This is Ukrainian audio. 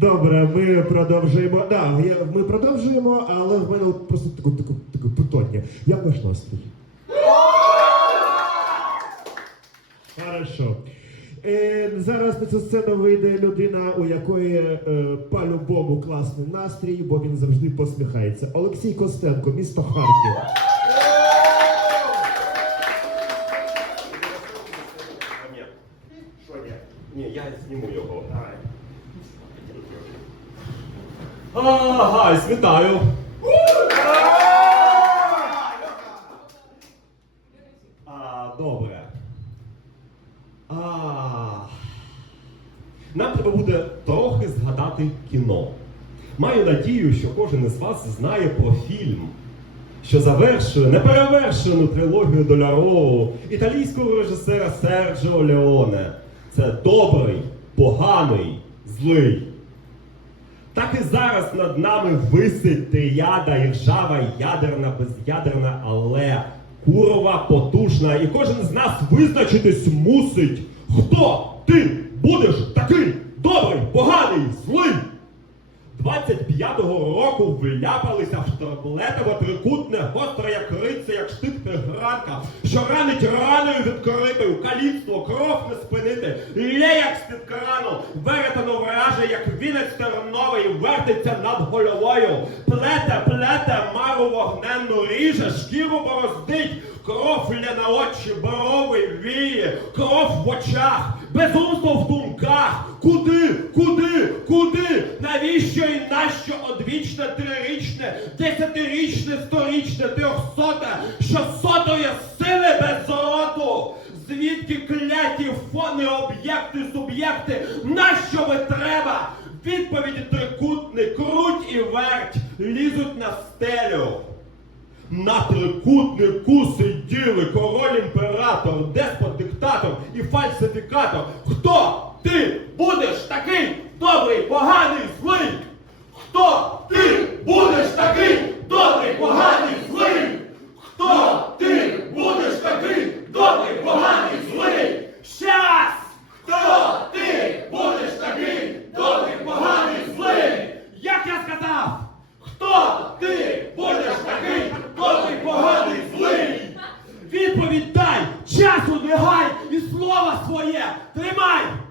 Добре, ми продовжуємо. Да, я, ми продовжуємо, але в мене от просто таке, таке, таке питання. Як ваш настрій? Хорошо. Е, зараз на цю сцену вийде людина, у якої е, по-любому класний настрій, бо він завжди посміхається. Олексій Костенко, місто Харків. Ні. Що ні? Ні, я зніму його. А, Гайс, вітаю! А, добре. А, нам треба буде трохи згадати кіно. Маю надію, що кожен із вас знає про фільм, що завершує неперевершену трилогію Долярову італійського режисера Серджіо Леоне. Це добрий, поганий, злий. Так і зараз над нами висить тріяда і ржава, ядерна, безядерна, але курова потужна. І кожен з нас визначитись мусить, хто ти будеш такий добрий, поганий, злий. 25-го року вляпалися в штраблетово трикутне, гостре, як криця, як штик тигранка, що ранить раною відкритою, каліцтво, кров не спинити, лє, як з-під крану, веретено враже, як вінець терновий, вертиться над головою, плете, плете, мару вогненну ріже, шкіру бороздить, кров лє на очі, борови віє, кров в очах, безумство в думках, куди, куди, куди, навіщо і нащо одвічне, трирічне, десятирічне, сторічне, трьохсоте, що Звідки кляті фони, об'єкти, суб'єкти, нащо ви треба? Відповіді трикутний, круть і верть, лізуть на стелю. На трикутнику сиділи король імператор, деспот, диктатор і фальсифікатор. Хто ти будеш такий добрий, поганий, злий? Хто ти будеш такий добрий, поганий, злий? Хто ти будеш такий добрий, поганий, злий? Ще раз! Хто ти будеш такий добрий, поганий, злий? Як я сказав? Хто ти будеш такий добрий, поганий, злий? Відповідь дай, часу не гай і слова своє тримай!